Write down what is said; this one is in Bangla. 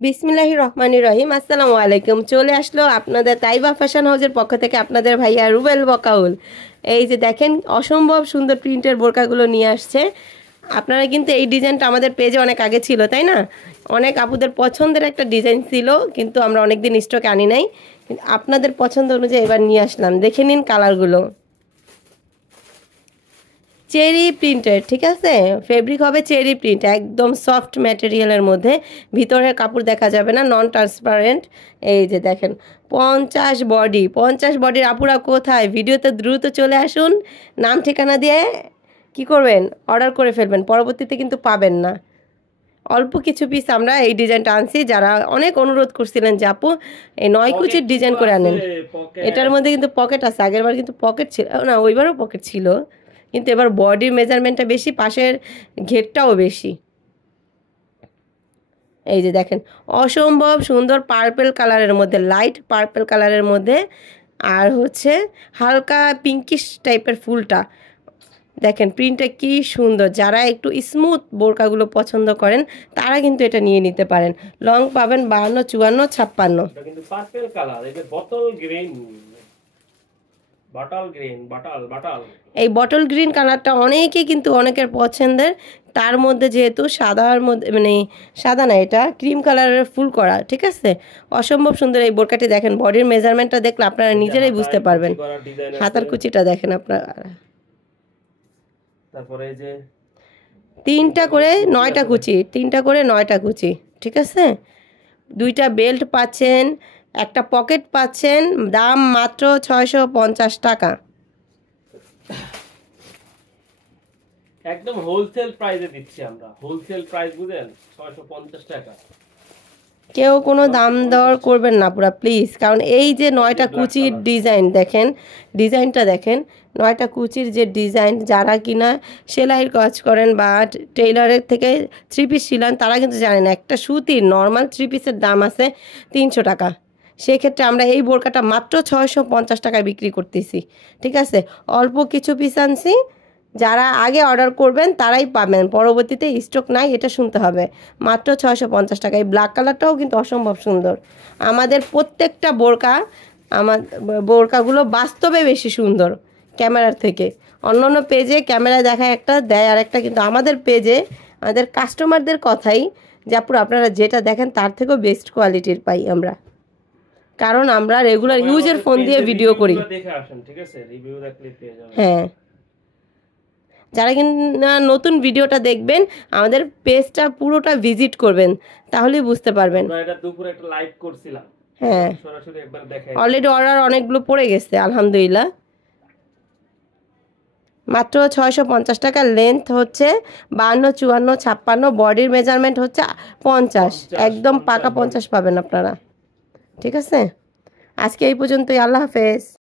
বিসমিল্লাহির রহমানির রহিম। আসসালামু আলাইকুম। চলে আসলো আপনাদের তাইবা ফ্যাশন হাউসের পক্ষ থেকে আপনাদের ভাইয়া রুবেল বকাউল। এই যে দেখেন অসম্ভব সুন্দর প্রিন্টের বোরকাগুলো নিয়ে আসছে। আপনারা কিন্তু এই ডিজাইনটা আমাদের পেজে অনেক আগে ছিল, তাই না? অনেক আপুদের পছন্দের একটা ডিজাইন ছিল, কিন্তু আমরা অনেক দিন স্টকে আনি নাই। আপনাদের পছন্দ অনুযায়ী এবার নিয়ে আসলাম। দেখে নিন কালারগুলো। চেরি প্রিন্টের, ঠিক আছে? ফেব্রিক হবে চেরি প্রিন্ট, একদম সফট ম্যাটেরিয়ালের মধ্যে। ভিতরের কাপড় দেখা যাবে না, নন ট্রান্সপারেন্ট। এই যে দেখেন 50 বডির আপুরা কোথায়? ভিডিওতে দ্রুত চলে আসুন, নাম ঠিকানা দিয়ে কি করবেন, অর্ডার করে ফেলবেন, পরবর্তীতে কিন্তু পাবেন না। অল্প কিছু পিস আমরা এই ডিজাইনটা আনছি, যারা অনেক অনুরোধ করছিলেন যে আপু এই 9 কুচির ডিজাইন করে আনেন। এটার মধ্যে কিন্তু পকেট আছে, আগেরবার কিন্তু পকেট ছিল না, ওইবারও পকেট ছিল, কিন্তু এবার বডির মেজারমেন্টটা বেশি, পাশের ঘেরটাও বেশি। এই যে দেখেন অসম্ভব সুন্দর পার্পেল কালারের মধ্যে, লাইট পার্পেল কালারের মধ্যে, আর হচ্ছে হালকা পিঙ্কিশ টাইপের ফুলটা। দেখেন প্রিন্টটা কি সুন্দর। যারা একটু স্মুথ বোরকাগুলো পছন্দ করেন তারা কিন্তু এটা নিয়ে নিতে পারেন। লং পাবেন 52, 54, 56। কিন্তু পার্পল কালার, এই যে বটল গ্রিন, এই বটল গ্রিন কালারটা অনেকেই কিন্তু অনেকের পছন্দের। তার মধ্যে যেহেতু সাদার মধ্যে, মানে সাদা না, এটা ক্রিম কালারের ফুল করা, ঠিক আছে? অসম্ভব সুন্দর এই বোরকাটি। দেখেন বডির মেজারমেন্টটা দেখলে আপনারা নিজেরাই বুঝতে পারবেন। হাতার কুচিটা দেখেন আপনারা। তারপরে এই যে 3টা করে 9টা কুচি, 3টা করে 9টা কুচি, ঠিক আছে? 2টা বেল্ট পাচ্ছেন, একটা পকেট পাচ্ছেন, দাম মাত্র 650 টাকা। একদম হোলসেল প্রাইসে দিচ্ছি আমরা, হোলসেল প্রাইস বুঝেন, 650 টাকা। কেউ কোনো দাম দর করবেন না পুরা প্লিজ, কারণ এই যে 9টা কুচির ডিজাইন দেখেন, ডিজাইনটা দেখেন, 9টা কুচির যে ডিজাইন, যারা কিনা সেলাইয়ের কাজ করেন বা টেইলারের থেকে 3 পিস সিলান তারা কিন্তু জানেন একটা সুতির নর্মাল 3 পিসের দাম আছে 300 টাকা। সেক্ষেত্রে আমরা এই বোরকাটা মাত্র 650 টাকায় বিক্রি করতেছি, ঠিক আছে? অল্প কিছু পিস আনছি, যারা আগে অর্ডার করবেন তারাই পাবেন, পরবর্তীতে স্টক নাই এটা শুনতে হবে। মাত্র 650 টাকা। এই ব্ল্যাক কালারটাও কিন্তু অসম্ভব সুন্দর। আমাদের প্রত্যেকটা বোরকাগুলো বাস্তবে বেশি সুন্দর ক্যামেরার থেকে। অন্য পেজে ক্যামেরায় দেখা একটা দেয় আর একটা, কিন্তু আমাদের পেজে আমাদের কাস্টমারদের কথাই যে আপুরা আপনারা যেটা দেখেন তার থেকেও বেস্ট কোয়ালিটির পাই আমরা, কারণ আমরা রেগুলার ইউজের ফোন দিয়ে ভিডিও করি। হ্যাঁ, যারা কিনা নতুন ভিডিওটা দেখবেন আমাদের পেজটা পুরোটা ভিজিট করবেন, তাহলেই বুঝতে পারবেন। হ্যাঁ, অলরেডি অর্ডার অনেকগুলো পড়ে গেছে আলহামদুলিল্লাহ। মাত্র 650 টাকা। লেন্থ হচ্ছে 52, 54, 56, বডির মেজারমেন্ট হচ্ছে 50, একদম পাকা 50 পাবেন আপনারা, ঠিক আছে? আজকে এই পর্যন্তই, আল্লাহ হাফেজ।